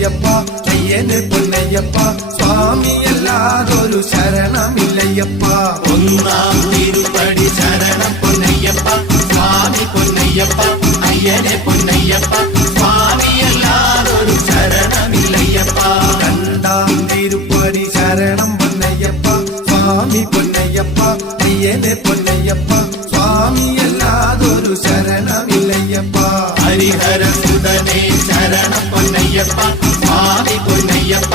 പൊന്നയ്യപ്പ അയ്യനെ പൊന്നയ്യപ്പ സ്വാമിയല്ലാതൊരു ശരണമില്ലയ്യപ്പ. ഒന്നാം തിരുപ്പടി ശരണം പൊന്നയ്യപ്പ സ്വാമി പൊന്നയ്യപ്പ അയ്യനെ പൊന്നയ്യപ്പ സ്വാമിയല്ലാതൊരു ശരണമില്ലയ്യപ്പ. രണ്ടാം തിരുപ്പടി ശരണം പൊന്നയ്യപ്പ സ്വാമി പൊന്നയ്യപ്പ അയ്യനെ പൊന്നയ്യപ്പ സ്വാമിയല്ലാതൊരു ശരണമില്ലയ്യപ്പ. ഹരിഹര സുതനേ ശരണം പൊന്നയ്യപ്പ സ്വാമി പൊന്നയ്യപ്പ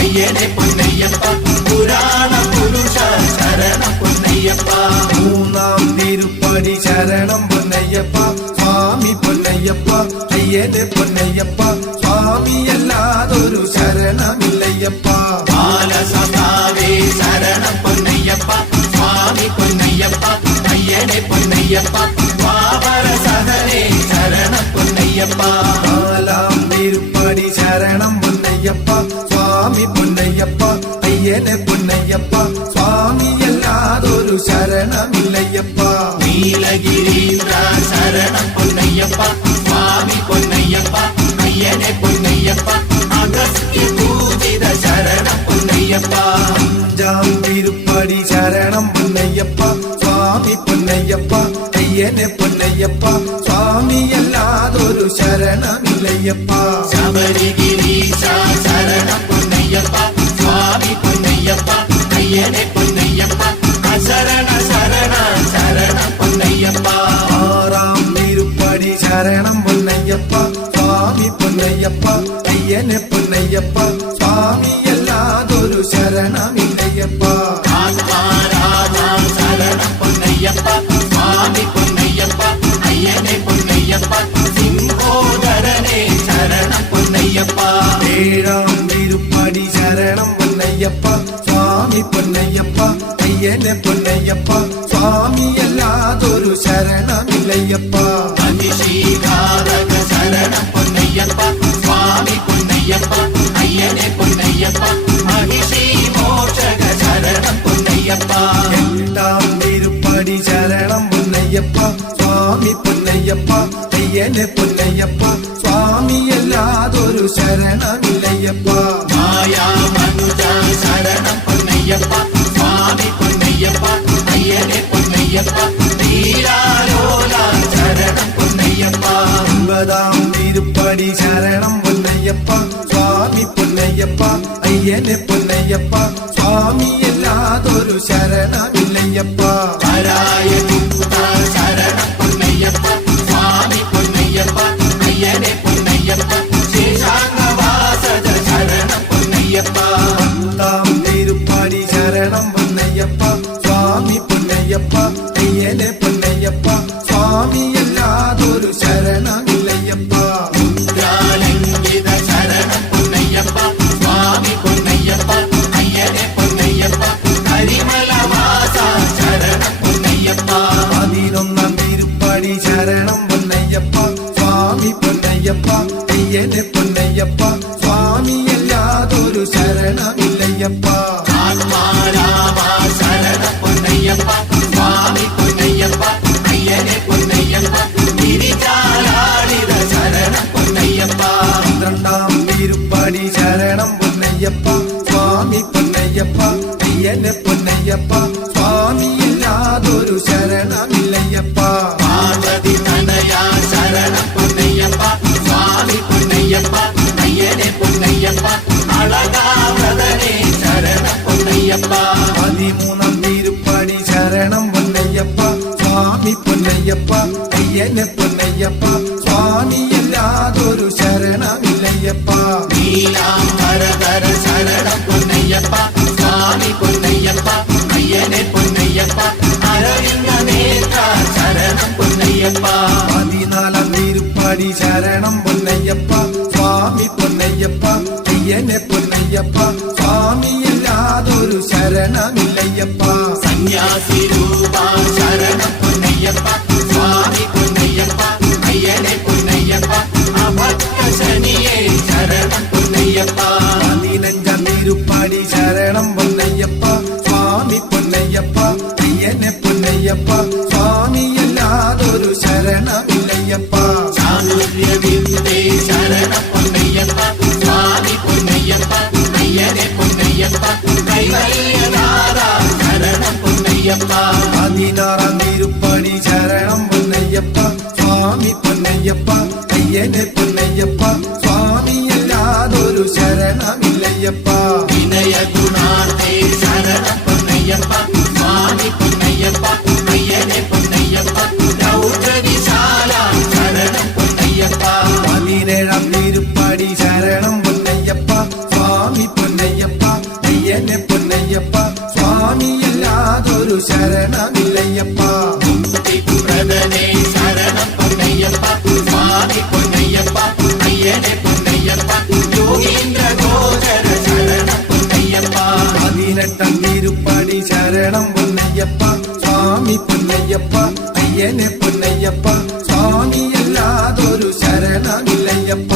അയ്യനെ പൊന്നയ്യപ്പ പുരാണ പുരുഷ ശരണം പൊന്നയ്യപ്പ. മൂന്നാം തിരുപ്പടി ശരണം പൊന്നയ്യപ്പ സ്വാമി പൊന്നയ്യപ്പ അയ്യനെ പൊന്നയ്യപ്പ സ്വാമിയല്ലാതൊരു ശരണമില്ലയ്യപ്പ. ബാലസഖാവേ ശരണം പൊന്നയ്യപ്പ സ്വാമി പൊന്നയ്യപ്പ അയ്യനെ പൊന്നയ്യപ്പ പാപര സഹനേ ശരണം പൊന്നയ്യപ്പ. നാലാം തിരുപ്പടി ശരണം പൊന്നയ്യപ്പ സ്വാമി പൊന്നയ്യപ്പ അയ്യനെ പൊന്നയ്യപ്പ സ്വാമിയല്ലാതൊരു ശരണമില്ലയ്യപ്പ. നീലഗിരീന്ദ്ര ശരണം പൊന്നയ്യപ്പ സ്വാമി പൊന്നയ്യപ്പ അയ്യനെ പൊന്നയ്യപ്പ അഗസ്ത്യ പൂജിത ശരണം പൊന്നയ്യപ്പ. അഞ്ചാം തിരുപ്പടി ശരണം പൊന്നയ്യപ്പ സ്വാമി പൊന്നയ്യപ്പ അയ്യനെ പൊന്നയ്യപ്പ സ്വാമിയല്ലാതൊരു ശരണമില്ലയ്യപ്പ. ശബരിഗിരീശ ശരണം പൊന്നയ്യപ്പ സ്വാമി പൊന്നയ്യപ്പ അയ്യനെ പൊന്നയ്യപ്പ അശരണ ശരണ ശരണം പൊന്നയ്യപ്പ. ആറാം തിരുപ്പടി ശരണം പൊന്നയ്യപ്പ സ്വാമി പൊന്നയ്യപ്പ അയ്യനെ പൊന്നയ്യപ്പ സ്വാമിയല്ലാതൊരു ശരണമില്ലയ്യപ്പ. ആത്മാരാധാം ശരണം പൊന്നയ്യപ്പ സ്വാമി പൊന്നയ്യപ്പ അയ്യനെ പൊന്നയ്യപ്പ സിംഹോദരനെ ശരണം പൊന്നയ്യപ്പ. ഏഴാം തിരുപ്പടി ശരണം പൊന്നയ്യപ്പ സ്വാമി പൊന്നയ്യപ്പ അയ്യനെ പൊന്നയ്യപ്പ സ്വാമിയല്ലാതൊരു ശരണമില്ലയ്യപ്പ. അതിശീഘാതക ശരണം പൊന്നയ്യപ്പ സ്വാമി പൊന്നയ്യപ്പ അയ്യനെ പൊന്നയ്യപ്പ മഹിഷി മോക്ഷക ശരണം പൊന്നയ്യപ്പ. എട്ടാം തിരുപ്പടി ശരണം പൊന്നയ്യപ്പ സ്വാമി പൊന്നയ്യപ്പ അയ്യനെ പൊന്നയ്യപ്പ സ്വാമിയല്ലാതൊരു ശരണമില്ലയ്യപ്പ. മായാമനുജ ശരണം പൊന്നയ്യപ്പ സ്വാമി പൊന്നയ്യപ്പ അയ്യനെ പൊന്നയ്യപ്പ തീരാലോല ശരണം പൊന്നയ്യപ്പ. ഒമ്പതാം തിരുപ്പടി ശരണം പൊന്നയ്യപ്പ സ്വാമി പൊന്നയ്യപ്പ അയ്യനെ പൊന്നയ്യപ്പ സ്വാമിയല്ലാതൊരു ശരണമില്ലയ്യപ്പ. പരായ മുക്ത ശരണം പൊന്നയ്യപ്പ സ്വാമി പൊന്നയ്യപ്പ അയ്യനെ പൊന്നയ്യപ്പ ശേഷാംഗവാസജ ശരണം പൊന്നയ്യപ്പ. പത്താം തിരുപ്പടി ശരണം പൊന്നയ്യപ്പ സ്വാമി പൊന്നയ്യപ്പ അയ്യനെ പൊന്നയ്യപ്പ സ്വാമിയല്ലാതൊരു ശരണമില്ലയ്യപ്പ. മുദ്രാലംഘിത ശരണം പൊന്നയ്യപ്പ സ്വാമി പൊന്നയ്യപ്പ അയ്യനെ പൊന്നയ്യപ്പ കരിമലവാസ ശരണം പൊന്നയ്യപ്പ. പതിനൊന്നാം തിരുപ്പടി ശരണം പൊന്നയ്യപ്പ സ്വാമി പൊന്നയ്യപ്പ അയ്യനെ പൊന്നയ്യപ്പ സ്വാമിയല്ലാതൊരു ശരണമില്ലയ്യപ്പ. ആത്മാരാമ ശരണം പൊന്നയ്യപ്പ സ്വാമി പൊന്നയ്യപ്പ അയ്യനെ പൊന്നയ്യപ്പ ഗിരിജാലാളിത ശരണം പൊന്നയ്യപ്പ. പന്ത്രണ്ടാം തിരുപ്പടി ശരണം പൊന്നയ്യപ്പ സ്വാമി പൊന്നയ്യപ്പ അയ്യനെ പൊന്നയ്യപ്പ സ്വാമിയല്ലാതൊരു ശരണമില്ലയ്യപ്പ. പാർവതി തനയാ ശരണം പൊന്നയ്യപ്പ സ്വാമി പൊന്നയ്യപ്പ അയ്യനെ പൊന്നയ്യപ്പ അളകാവ്രതനെ ശരണം പൊന്നയ്യപ്പ. പതിമൂന്നാം തിരുപ്പടി ശരണം പൊന്നയ്യപ്പ സ്വാമി പൊന്നയ്യപ്പ അയ്യനെ പൊന്നയ്യപ്പ സ്വാമിയല്ലാതൊരു ശരണമില്ലയ്യപ്പ. നീലാംബരധര ശരണം പൊന്നയ്യപ്പ സ്വാമി പൊന്നയ്യപ്പ അയ്യനെ പൊന്നയ്യപ്പ അരവിന്ദ നേത്ര ശരണം പൊന്നയ്യപ്പ. പതിനാലാം തിരുപ്പടി ശരണം പൊന്നയ്യപ്പ സ്വാമി പൊന്നയ്യപ്പ അയ്യനെ പൊന്നയ്യപ്പ സ്വാമിയല്ലാതൊരു ശരണമില്ലയ്യപ്പ. സന്യാസി രൂപ ശരണം പൊന്നയ്യപ്പ സ്വാമി പൊന്നയ്യപ്പ അയ്യനെ പൊന്നയ്യപ്പ അഭക്ത ശനിയെ ശരണം പൊന്നയ്യപ്പ. പതിനഞ്ചാം തിരുപ്പടി ശരണം പൊന്നയ്യപ്പ സ്വാമി പൊന്നയ്യപ്പ അയ്യനെ പൊന്നയ്യപ്പ സ്വാമിയല്ലാതൊരു ശരണമില്ലയ്യപ്പ. ചാതുര്യവിദ്യേ ശരണം പൊന്നയ്യപ്പ സ്വാമി ശരണമില്ലയ്യപ്പ വിനയ ഗുണാർത്ഥേ ശരണം പൊന്നയ്യപ്പ സ്വാമി പൊന്നയ്യപ്പ അയ്യനെ പൊന്നയ്യപ്പ രൗദ്രവിശാല ശരണം പൊന്നയ്യപ്പ 17 തിരുപ്പടി ശരണം പൊന്നയ്യപ്പ സ്വാമി പൊന്നയ്യപ്പ അയ്യനെ പൊന്നയ്യപ്പ സ്വാമിയല്ലാതൊരു ശരണമില്ലയ്യപ്പ മുക്തിപ്രദനേ ശരണം പൊന്നയ്യപ്പ സ്വാമി പൊന്നയ്യപ്പ അയ്യനെ പൊന്നയ്യപ്പ യോഗീന്ദ്ര ഗോചര ശരണം പൊന്നയ്യപ്പ 18 തിരുപ്പടി ശരണം പൊന്നയ്യപ്പ സ്വാമി പൊന്നയ്യപ്പ അയ്യനെ പൊന്നയ്യപ്പ സ്വാമിയല്ലാതൊരു ശരണമില്ലയ്യപ്പ